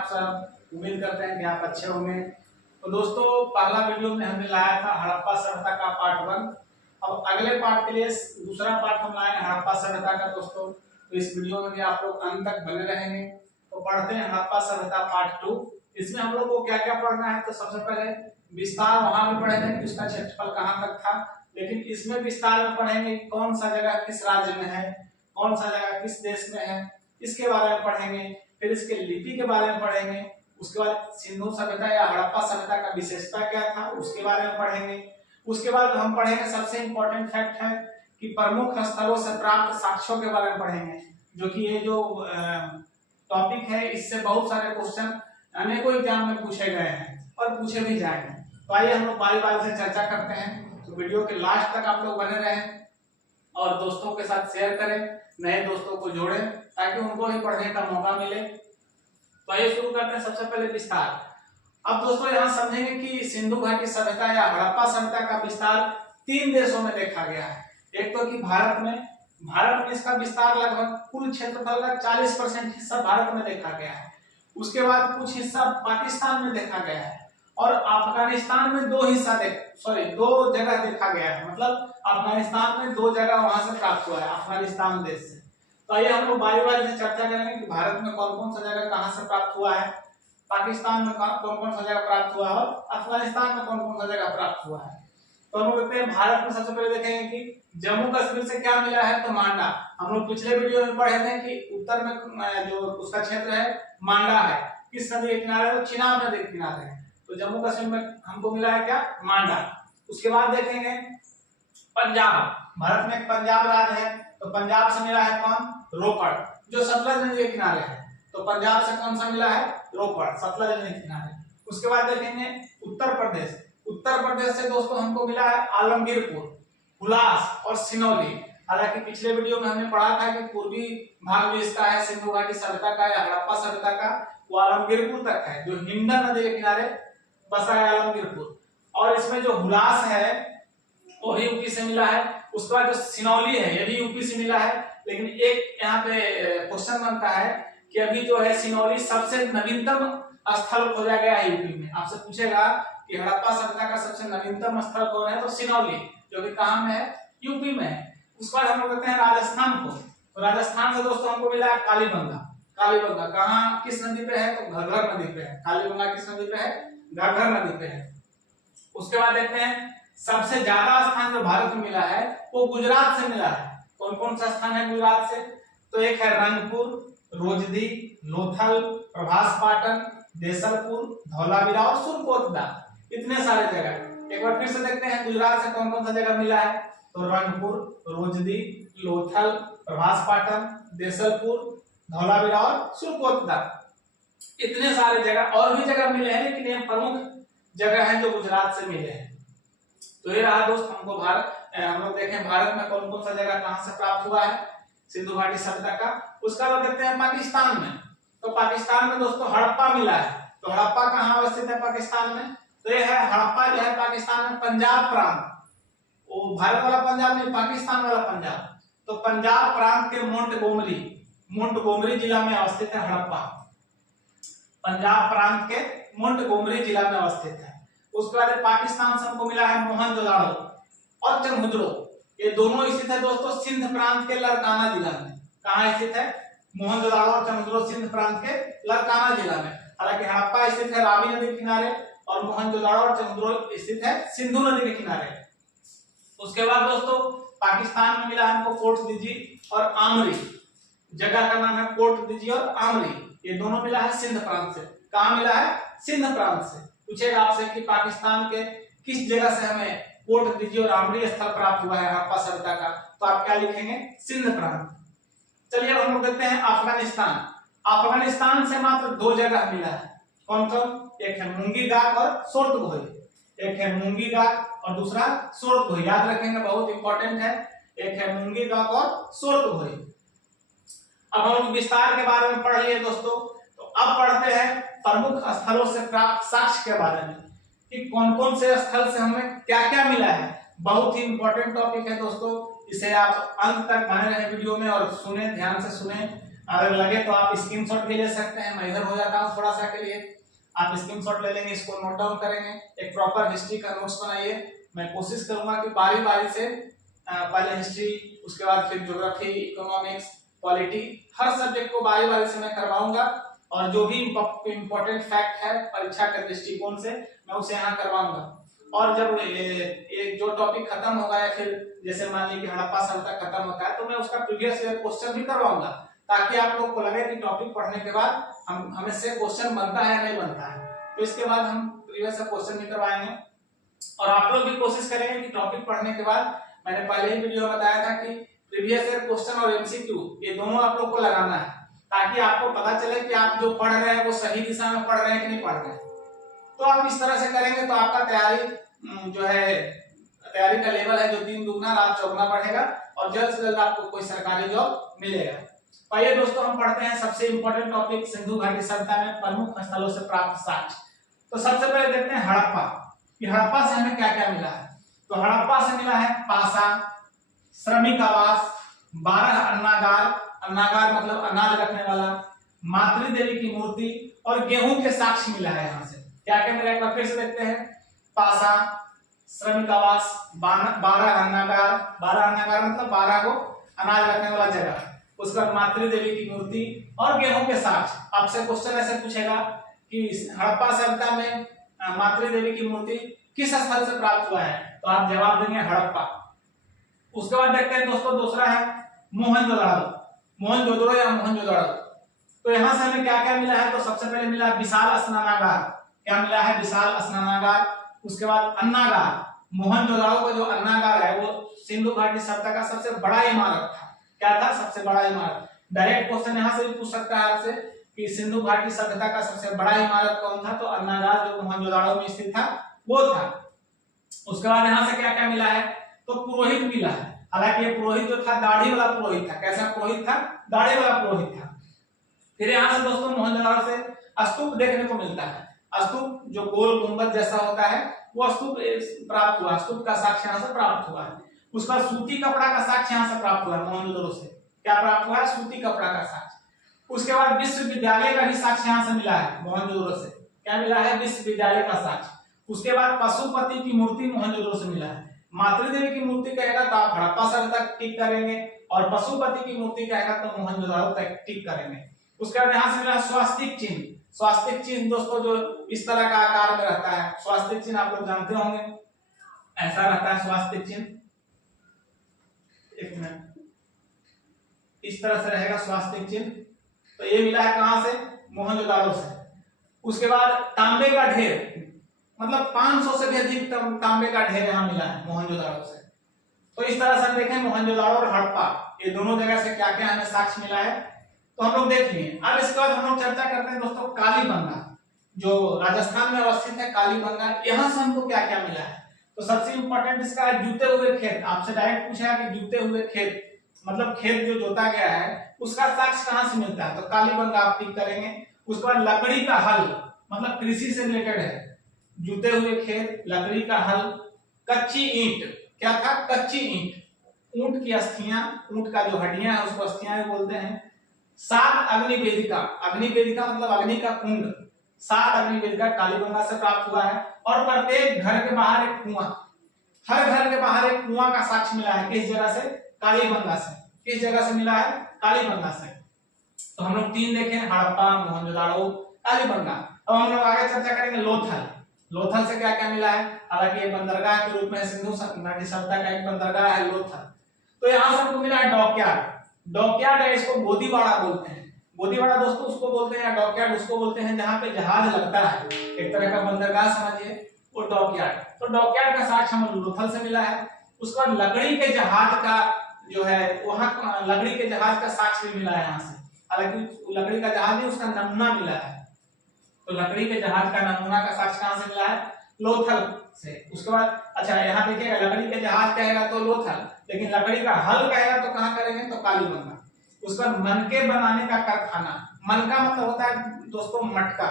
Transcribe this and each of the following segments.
आप सब? उम्मीद करते हैं कि आप अच्छे होंगे। तो दोस्तों, पहला वीडियो में हमने लाया था हड़प्पा सभ्यता का पार्ट 1। अब अगले पार्ट के लिए दूसरा पार्ट हम लाए हड़प्पा सभ्यता का दोस्तों। तो इस वीडियो में भी आप लोग अंत तक बने रहेंगे। तो पढ़ते हैं हड़प्पा सभ्यता पार्ट 2। इसमें हम लोग को क्या क्या पढ़ना है? तो सबसे पहले विस्तार वहां भी पढ़ेंगे कि उसका क्षेत्रफल कहां तक था, लेकिन इसमें विस्तार में पढ़ेंगे कौन सा जगह किस राज्य में है, कौन सा जगह किस देश में है, इसके बारे में पढ़ेंगे। फिर इसके लिपि के बारे में पढ़ेंगे। उसके बाद सिंधु सभ्यता या हड़प्पा सभ्यता का विशेषता क्या था उसके बारे में पढ़ेंगे। उसके बाद हम पढ़ेंगे सबसे इंपॉर्टेंट फैक्ट है कि प्रमुख स्थलों से प्राप्त साक्ष्यों के बारे में पढ़ेंगे, जो कि ये जो टॉपिक है इससे बहुत सारे क्वेश्चन अनेकों एग्जाम में पूछे गए हैं और पूछे भी जाएंगे। तो आइए हम लोग बारी बारी से चर्चा करते हैं। तो वीडियो के लास्ट तक आप लोग बने रहें और दोस्तों के साथ शेयर करें, नए दोस्तों को जोड़ें ताकि उनको भी पढ़ने का मौका मिले। तो आइए शुरू करते हैं। सबसे पहले विस्तार। अब दोस्तों यहाँ समझेंगे कि सिंधु घाटी सभ्यता या हड़प्पा सभ्यता का विस्तार 3 देशों में देखा गया है। एक तो कि भारत में इसका विस्तार लगभग कुल क्षेत्रफल का 40% हिस्सा भारत में देखा गया है। उसके बाद कुछ हिस्सा पाकिस्तान में देखा गया है और अफगानिस्तान में 2 जगह देखा गया है। मतलब अफगानिस्तान में 2 जगह वहां से प्राप्त हुआ है, अफगानिस्तान देश से। तो आइए हम लोग बारी बारी से चर्चा करेंगे कि भारत में कौन कौन सा जगह कहां से प्राप्त हुआ है, पाकिस्तान में कौन कौन सा जगह प्राप्त हुआ है और अफगानिस्तान में कौन कौन सा जगह प्राप्त हुआ है। तो हम लोग देखते हैं भारत में सबसे पहले देखेंगे कि जम्मू कश्मीर से क्या मिला है। तो मांडा। हम लोग पिछले वीडियो में पढ़े थे कि उत्तर में जो उसका क्षेत्र है मांडा है। किस नदी के किनारे? तो चिनाब नदी के किनारे है। तो जम्मू कश्मीर में हमको मिला है क्या? मांडा। उसके बाद देखेंगे पंजाब। भारत में एक पंजाब राज्य है, तो पंजाब से मिला है कौन? रोपड़, जो सतलज नदी के किनारे है। तो पंजाब से कौन सा मिला है? रोपड़, सतलज नदी के किनारे। उसके बाद देखेंगे उत्तर प्रदेश। उत्तर प्रदेश से दोस्तों हमको मिला है आलमगीरपुर, हुलास और सिनौली। हालांकि पिछले वीडियो में हमने पढ़ा था कि पूर्वी भाग भी इसका है, सिंधु घाटी सभ्यता का या हड़प्पा सभ्यता का, वो आलमगीरपुर तक है, जो हिंडन नदी के किनारे बसा है आलमगीरपुर। और इसमें जो हुलास है वो भी यूपी से मिला है। उसके बाद जो सिनौली है ये भी यूपी से मिला है। लेकिन एक यहाँ पे क्वेश्चन बनता है कि अभी जो है सिनौली सबसे नवीनतम स्थल खोजा गया है यूपी में। आपसे पूछेगा कि हड़प्पा सभ्यता का सबसे नवीनतम स्थल कौन है? तो सिनौली, जो कि कहाँ में है? यूपी में है। उसके बाद हम लोग कहते हैं राजस्थान को। तो राजस्थान से दोस्तों हमको मिला है कालीबंगा। कालीबंगा कहाँ किस नदी पे है? तो घग्गर नदी पे है। कालीबंगा किस नदी पे है? घग्गर नदी पे है। उसके बाद देखते हैं सबसे ज्यादा स्थान जो भारत में मिला है वो गुजरात से मिला है। कौन कौन सा स्थान है गुजरात से? तो एक है रंगपुर, रोजदी, लोथल, प्रभास पाटन, देसलपुर, धौलावीरा और सुरकोटदा। इतने सारे जगह। एक बार फिर से देखते हैं गुजरात से कौन कौन सा जगह मिला है। तो रंगपुर, रोजदी, लोथल, प्रभास पाटन, देसलपुर, धौलावीरा और सुरकोटदा। इतने सारे जगह और भी जगह मिले हैं, लेकिन ये प्रमुख जगह है जो गुजरात से मिले हैं। तो ये रहा दोस्त हमको भारत। हम लोग देखें भारत में कौन कौन सा जगह कहां से प्राप्त हुआ है सिंधु घाटी सभ्यता का। उसका बाद देखते हैं पाकिस्तान में। तो पाकिस्तान में दोस्तों हड़प्पा मिला है। तो हड़प्पा कहाँ अवस्थित है पाकिस्तान में? तो ये है हड़प्पा जो है पाकिस्तान में पंजाब प्रांत, वो भारत वाला पंजाब नहीं, पाकिस्तान वाला पंजाब। तो पंजाब प्रांत के मोंटगोमरी जिला में अवस्थित है हड़प्पा। पंजाब प्रांत के मोंटगोमरी जिला में अवस्थित है। उसके बाद पाकिस्तान से हमको मिला है मोहनजोदाड़ो और चनहुद्रो। ये दोनों स्थित है दोस्तों सिंध प्रांत के लड़काना जिला में। कहाँ स्थित है? मोहनजोदाड़ो और चनहुद्रो सिंध प्रांत के लड़काना जिला में। हालांकि हड़प्पा स्थित है रावी नदी के किनारे और मोहनजोदाड़ो और चनहुद्रो स्थित है सिंधु नदी के किनारे। उसके बाद दोस्तों पाकिस्तान में मिला हमको कोट दिजी और आमरी। जगह का नाम है कोट दिजी और आमरी। ये दोनों मिला है सिंध प्रांत से। कहाँ मिला है? सिंध प्रांत से। पूछेगा आपसे कि पाकिस्तान के किस जगह से हमें कोट दिजी और आमरी स्थल प्राप्त हुआ है हड़प्पा सभ्यता का? तो आप क्या लिखेंगे? सिंध प्रांत। चलिए हम लोग देखते हैं अफगानिस्तान। अफगानिस्तान से मात्र 2 जगह मिला है। कौन कौन? एक है मुंगी गाक और सोर्तघोई। एक है मुंगी गाक और दूसरा सोर्तघोई। याद रखेंगे, बहुत इंपॉर्टेंट है। एक है मुंगी गाक और सोर्तघोई। अब हम लोग विस्तार के बारे में पढ़ लिए दोस्तों। तो अब पढ़ते हैं प्रमुख स्थलों से प्राप्त साक्ष्य के बारे में कि कौन कौन से स्थल से हमें क्या क्या मिला है। बहुत ही इंपॉर्टेंट टॉपिक है दोस्तों। इसे आप अंत तक बने रहे वीडियो में और सुने, ध्यान से सुने। अगर लगे तो आप स्क्रीनशॉट भी ले सकते हैं, मैं इधर हो जाता हूँ थोड़ा सा के लिए, आप स्क्रीनशॉट ले लेंगे, इसको नोट डाउन करेंगे, एक प्रॉपर हिस्ट्री का नोट्स बनाइए। मैं कोशिश करूंगा कि बारी बारी से पहले हिस्ट्री, उसके बाद फिर ज्योग्राफी, इकोनॉमिक्स, पॉलिटी, हर सब्जेक्ट को बारी बारी से मैं करवाऊंगा, और जो भी इंपॉर्टेंट फैक्ट है परीक्षा के दृष्टिकोण से मैं उसे यहाँ करवाऊंगा। और जब ये जो टॉपिक खत्म होगा, या फिर जैसे मान लीजिए कि हड़प्पा सभ्यता खत्म होता है, तो मैं उसका प्रीवियस ईयर क्वेश्चन भी करवाऊंगा, ताकि आप लोग को लगे कि टॉपिक पढ़ने के बाद हमें से क्वेश्चन बनता है या नहीं बनता है। तो इसके बाद हम प्रीवियस क्वेश्चन भी करवाएंगे, और आप लोग भी कोशिश करेंगे कि टॉपिक पढ़ने के बाद, मैंने पहले ही वीडियो में बताया था कि प्रीवियस ईयर क्वेश्चन और एमसीक्यू ये दोनों आप लोग को लगाना है, ताकि आपको पता चले कि आप जो पढ़ रहे हैं वो सही दिशा में पढ़ रहे हैं कि नहीं पढ़ रहे हैं। तो आप इस तरह से करेंगे तो आपका तैयारी का लेवल है जो 3 दुगना रात चौगुना बढ़ेगा, और जल्द से जल्द आपको कोई सरकारी जॉब मिलेगा। आइए दोस्तों, हम पढ़ते हैं सबसे इंपॉर्टेंट टॉपिक, सिंधु घाटी सभ्यता में प्रमुख स्थलों से प्राप्त साक्ष्य। तो सबसे पहले देखते हैं हड़प्पा, कि हड़प्पा से हमें क्या क्या मिला है। तो हड़प्पा से मिला है पासा, श्रमिक आवास, 12 अन्नागार, अन्नागार मतलब अनाज रखने वाला, मातृ देवी की मूर्ति, और गेहूं के साक्ष्य मिला है। यहाँ से क्या क्या मिला है फिर से देखते हैं। पासा, श्रमिक आवास, 12 अन्नागार, 12 अन्नागार मतलब 12 को अनाज रखने वाला जगह, उसका मातृ देवी की मूर्ति और गेहूं के साक्ष्य। आपसे क्वेश्चन ऐसे पूछेगा कि हड़प्पा सभ्यता में मातृ देवी की मूर्ति किस स्थल से प्राप्त हुआ है, तो आप जवाब देंगे हड़प्पा। उसके बाद देखते हैं दोस्तों, दूसरा है मोहनजोदड़ो, मोहनजोदड़ो या मोहनजोदड़ो। तो यहाँ से हमें क्या क्या मिला है, तो सबसे पहले मिला विशाल स्नानागार। क्या मिला है? विशाल स्नानागार। उसके बाद अन्नागार, मोहनजोदड़ो का जो अन्नागार है वो सिंधु घाटी सभ्यता का सबसे बड़ा इमारत था। क्या था? सबसे बड़ा इमारत। डायरेक्ट क्वेश्चन यहाँ से भी पूछ सकता है आपसे कि सिंधु घाटी सभ्यता का सबसे बड़ा इमारत कौन था, तो अन्नागार जो मोहनजोदड़ो में स्थित था वो था। उसके बाद यहाँ से क्या क्या मिला है, तो पुरोहित मिला है। हालांकि ये पुरोहित जो था दाढ़ी वाला पुरोहित था। कैसा पुरोहित था? दाढ़ी वाला पुरोहित था। फिर यहाँ से दोस्तों मोहनजोदड़ो से स्तूप देखने को मिलता है। स्तूप जो गोल गुंबद जैसा होता है वो स्तूप प्राप्त हुआ, स्तूप का साक्ष्य यहाँ से प्राप्त हुआ है। उसका सूती कपड़ा का साक्ष्य यहाँ से प्राप्त हुआ है मोहनजोदड़ो से। क्या प्राप्त हुआ है? सूती कपड़ा का साक्ष्य। उसके बाद विश्वविद्यालय का भी साक्ष्य यहाँ से मिला है मोहनजोदड़ो से। क्या मिला है? विश्वविद्यालय का साक्ष्य। उसके बाद पशुपति की मूर्ति मोहनजोदड़ो से मिला है। मातृदेवी की मूर्ति कहेगा तो आप हड़प्पा सभ्यता टिक करेंगे, और पशुपति की मूर्ति कहेगा तो मोहनजोदड़ो तक टिक करेंगे। उसके बाद यहाँ से मिला स्वास्तिक चिन्ह। स्वास्तिक चिन्ह दोस्तों जो इस तरह का आकार में रहता है, स्वास्तिक चिन्ह आप लोग जानते होंगे, ऐसा रहता है स्वास्तिक चिन्ह। एक मिनट, इस तरह से रहेगा स्वास्तिक चिन्ह। तो ये मिला है कहां से? मोहनजोदड़ो से। उसके बाद तांबे का ढेर, मतलब 500 से भी अधिक तांबे का ढेर यहाँ मिला है मोहनजोदड़ो से। तो इस तरह से देखें मोहनजोदड़ो और हड़प्पा ये दोनों जगह से क्या क्या हमें साक्ष्य मिला है, तो हम लोग देख लिए। अब इसके बाद हम लोग चर्चा करते हैं दोस्तों कालीबंगा, जो राजस्थान में अवस्थित है कालीबंगा। यहाँ से हमको क्या क्या मिला है, तो सबसे इंपॉर्टेंट इसका है जूते हुए खेत। आपसे डायरेक्ट पूछा कि जूते हुए खेत मतलब खेत जो जोता गया है उसका साक्ष्य कहां से मिलता है, तो कालीबंगा आप टिक करेंगे। उसके बाद लकड़ी का हल, मतलब कृषि से रिलेटेड है। जूते हुए खेत, लकड़ी का हल, कच्ची ईंट। क्या था? कच्ची ईंट। ऊंट की अस्थियां, ऊंट का जो हड्डियां है उसको अस्थियां बोलते हैं। 7 अग्निवेदिका, अग्निवेदिका मतलब अग्नि का कुंड, 7 अग्निवेदिका कालीबंगा से प्राप्त हुआ है। और प्रत्येक घर के बाहर एक कुआं, हर घर के बाहर एक कुआं का साक्ष्य मिला है। किस जगह से? कालीबंगा से। किस जगह से मिला है? कालीबंगा से। तो हम लोग 3 देखे, हड़प्पा, मोहनजोदड़ो, कालीबंगा। अब हम लोग आगे चर्चा करेंगे लोथल। लोथल से क्या क्या मिला है, हालांकि ये बंदरगाह के रूप में सिंधु घाटी सभ्यता का एक बंदरगाह है लोथल। तो यहाँ से हमको मिला है डॉकयार्ड। डॉकयार्ड है, इसको गोदीवाड़ा बोलते हैं। गोदीवाड़ा दोस्तों उसको बोलते हैं, या डॉकयार्ड उसको बोलते हैं जहाँ पे जहाज लगता है, एक तरह का बंदरगाह समझिए, वो डॉकयार्ड। तो डॉकयार्ड का साक्ष्य हमें लोथल से मिला है। उसका लकड़ी के जहाज का जो है वहां लकड़ी के जहाज का साक्ष्य भी मिला है यहाँ से। हालांकि लकड़ी का जहाज नहीं, उसका नमूना मिला है। तो लकड़ी के जहाज का नमूना का साक्ष्य कहां से मिला है? लोथल से। उसके बाद अच्छा यहाँ देखिएगा, लकड़ी के जहाज कहेगा तो लोथल, लेकिन लकड़ी का हल कहेगा तो कहां करेंगे? तो कालीबंगा। उसका मनके बनाने का कारखाना, मनका मतलब होता है दोस्तों मटका।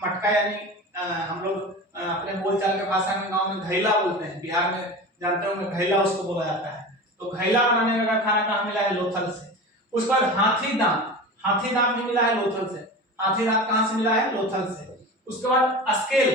मटका यानी हम लोग अपने बोलचाल के भाषा में गांव में घैला बोलते हैं, बिहार में जानते होंगे घैला उसको बोला जाता है। तो घैला बनाने का कारखाना कहां मिला है? लोथल से। उसके बाद हाथी दांत, हाथी दांत भी मिला है लोथल से। हाथी दांत कहां से मिला है? लोथल से। उसके बाद स्केल,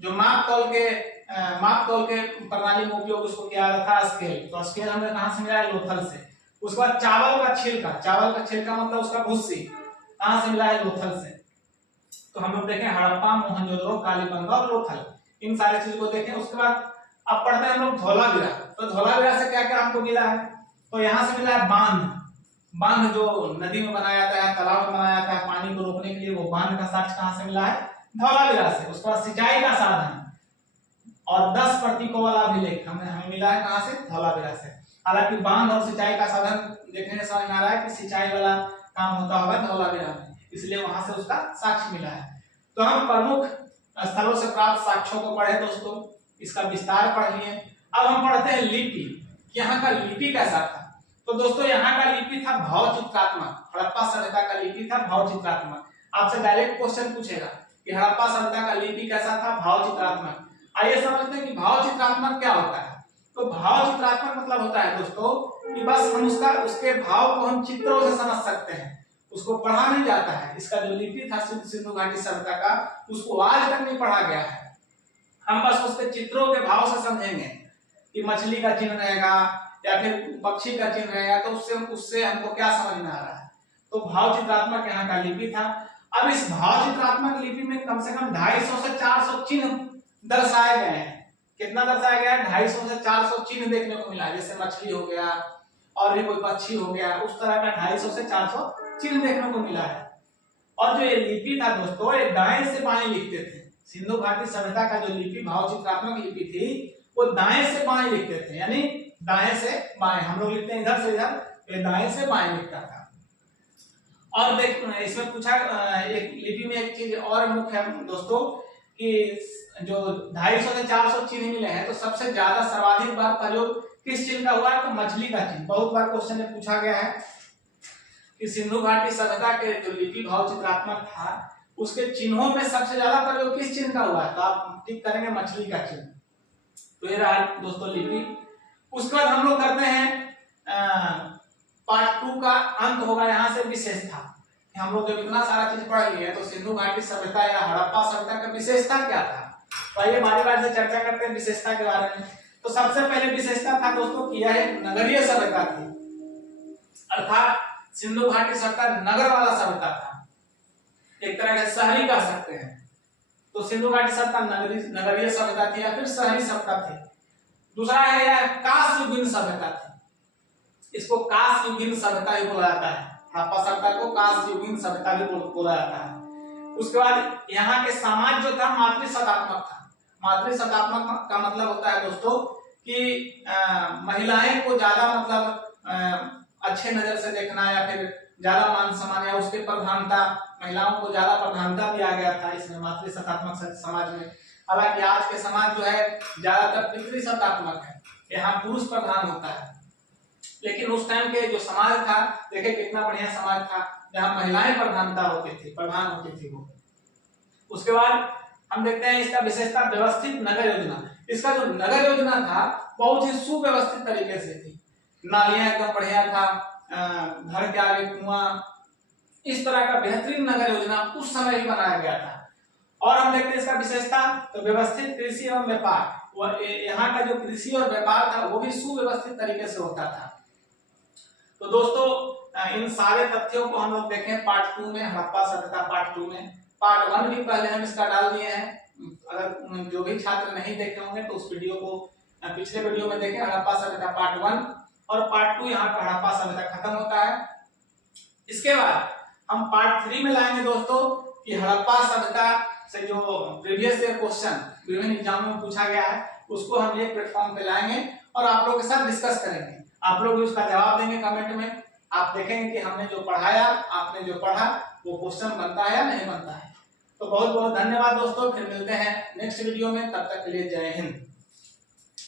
जो माप तौल के प्रणाली में उपयोग उसको किया जाता था, स्केल। तो स्केल हमें कहां से मिला है? लोथल से। उसके बाद चावल का छिलका मतलब उसका भूसी कहां से मिला है? लोथल से। तो हम लोग देखें हड़प्पा, मोहनजोदड़ो, कालीबंगा और लोथल, इन सारे चीज को देखें। उसके बाद अब पढ़ते हैं हम लोग धौलावीरा। तो धौलावीरा से क्या क्या हमको मिला है? तो यहाँ से मिला है बांध जो नदी में बनाया जाता है, तालाब में बनाया जाता है पानी को रोकने के लिए, वो बांध का साक्ष्य कहां से मिला है? धौलावीरा से। उसके बाद सिंचाई का साधन और 10 प्रतीकों वाला अभिलेख हमें मिला है कहां से? धौलावीरा से। हालांकि बांध और सिंचाई का साधन देखने से समझ में आ रहा है कि सिंचाई वाला काम होता होगा धौलावीरा में, इसलिए वहां से उसका साक्ष्य मिला है। तो हम प्रमुख स्थलों से प्राप्त साक्ष्यों को पढ़े दोस्तों, इसका विस्तार पढ़ लिए। अब हम पढ़ते हैं लिपि, यहाँ का लिपि कैसा था। तो दोस्तों यहाँ का लिपि था भाव चित्रात्मक। हड़प्पा सभ्यता का लिपि था भाव चित्रात्मक। आपसे डायरेक्ट क्वेश्चन पूछेगा कि हड़प्पा सभ्यता का लिपि कैसा था? भाव चित्रात्मक। आइए समझते हैं कि भाव चित्रात्मक क्या होता है। तो भाव चित्रात्मक मतलब होता है दोस्तों कि बस हम उसके भाव को हम चित्रों से समझ सकते हैं, उसको पढ़ा नहीं जाता है। इसका जो लिपि था सिंधु घाटी सभ्यता का, उसको आज तक नहीं पढ़ा गया है। हम बस उसके चित्रों के भाव से समझेंगे कि मछली का चिन्ह रहेगा या फिर पक्षी का चिन्ह रहेगा, तो उससे हमको क्या समझ में आ रहा है। तो भाव चित्रात्मक यहाँ का लिपि था। अब इस भाव चित्रात्मक लिपि में कम से कम 250 से 400 चिन्ह दर्शाए गए हैं। कितना दर्शाया गया है? 250 से 400 चिन्ह देखने को मिला, जैसे मछली हो गया और भी कोई पक्षी हो गया, उस तरह का 250 से 400 चिन्ह देखने को मिला है। और जो ये लिपि था दोस्तों, ये दाएं से बाएं लिखते थे। सिंधु घाटी सभ्यता का जो लिपि भाव चित्रात्मक लिपि थी, वो दाएं से बाएं लिखते थे, यानी दाएं से बाएं। हम लोग लिखते हैं इधर से इधर, ये दाएं से बाएं लिखता था। और देख इसमें पूछा एक लिपि में एक चीज और मुख्य है दोस्तों कि जो 250 से 400 चिन्ह मिले हैं, तो सबसे ज्यादा सर्वाधिक बार प्रयोग किस चिन्ह का हुआ है? तो मछली का चिन्ह। बहुत बार क्वेश्चन में पूछा गया है कि सिंधु घाटी सभ्यता के जो लिपि भाव चित्रात्मक था, उसके चिन्हों में सबसे ज्यादा प्रयोग किस चिन्ह का हुआ है? तो आप टिक करेंगे मछली का चिन्ह। तो ये रहा दोस्तों लिपि। उसके बाद हम लोग करते हैं पार्ट 2 का अंत होगा यहाँ से विशेषता। हम लोग जब इतना सारा चीज पढ़ लिए तो सिंधु घाटी सभ्यता या हड़प्पा सभ्यता का विशेषता क्या था, तो आइए बारी बारी से चर्चा करते हैं विशेषता के बारे में। तो सबसे पहले विशेषता था दोस्तों कि यह नगरीय सभ्यता थी, अर्थात सिंधु घाटी सभ्यता नगर वाला सभ्यता था, एक तरह से शहरी कह सकते हैं। तो सिंधु घाटी सभ्यता नगरीय सभ्यता थी या फिर शहरी सभ्यता थी। दूसरा है यह काश युगीन सभ्यता थी, इसको काश युगीन सभ्यता भी बोला जाता है। हड़प्पा सभ्यता को काश युगीन सभ्यता भी बोला जाता है। उसके बाद यहाँ के समाज जो था मातृशतात्मक था। मातृशतात्मक का मतलब होता है दोस्तों कि महिलाएं को ज्यादा मतलब अच्छे नजर से देखना या फिर ज्यादा मान सम्मान या उसके प्रधानता, महिलाओं को ज्यादा प्रधानता दिया गया था इसमें मातृशतात्मक समाज में। हालांकि आज के समाज जो है ज्यादातर पितृशतात्मक है, यहाँ पुरुष प्रधान होता है। लेकिन उस टाइम के जो समाज था, देखे कितना बढ़िया समाज था, जहाँ महिलाएं प्रधान होती थी वो। उसके बाद हम देखते हैं इसका विशेषता व्यवस्थित नगर योजना। इसका जो नगर योजना था बहुत ही सुव्यवस्थित तरीके से थी, नालियां एकदम बढ़िया था, घर के आगे कुआं, इस तरह का बेहतरीन नगर योजना उस समय ही बनाया गया था। और हम देखते हैं इसका विशेषता तो व्यवस्थित कृषि एवं व्यापार। यहाँ का जो कृषि और व्यापार था वो भी सुव्यवस्थित तरीके से होता था। तो दोस्तों इन सारे तथ्यों को हम लोग देखें पार्ट 2 में, हड़प्पा सभ्यता पार्ट 2 में। पार्ट 1 भी पहले हम इसका डाल दिए हैं। अगर जो भी छात्र नहीं देखे होंगे तो उस वीडियो को पिछले वीडियो में देखें, हड़प्पा सभ्यता पार्ट 1 और पार्ट 2 यहाँ पर हड़प्पा सभ्यता खत्म होता है। इसके बाद हम पार्ट 3 में लाएंगे दोस्तों कि हड़प्पा सभ्यता से जो प्रीवियस ईयर क्वेश्चन विभिन्न एग्जाम में पूछा गया है उसको हम एक प्लेटफॉर्म पे लाएंगे और आप लोगों के साथ डिस्कस करेंगे। आप लोग भी उसका जवाब देंगे कमेंट में। आप देखेंगे कि हमने जो पढ़ाया, आपने जो पढ़ा वो क्वेश्चन बनता है या नहीं बनता है। तो बहुत बहुत धन्यवाद दोस्तों, फिर मिलते हैं नेक्स्ट वीडियो में, तब तक के लिए जय हिंद।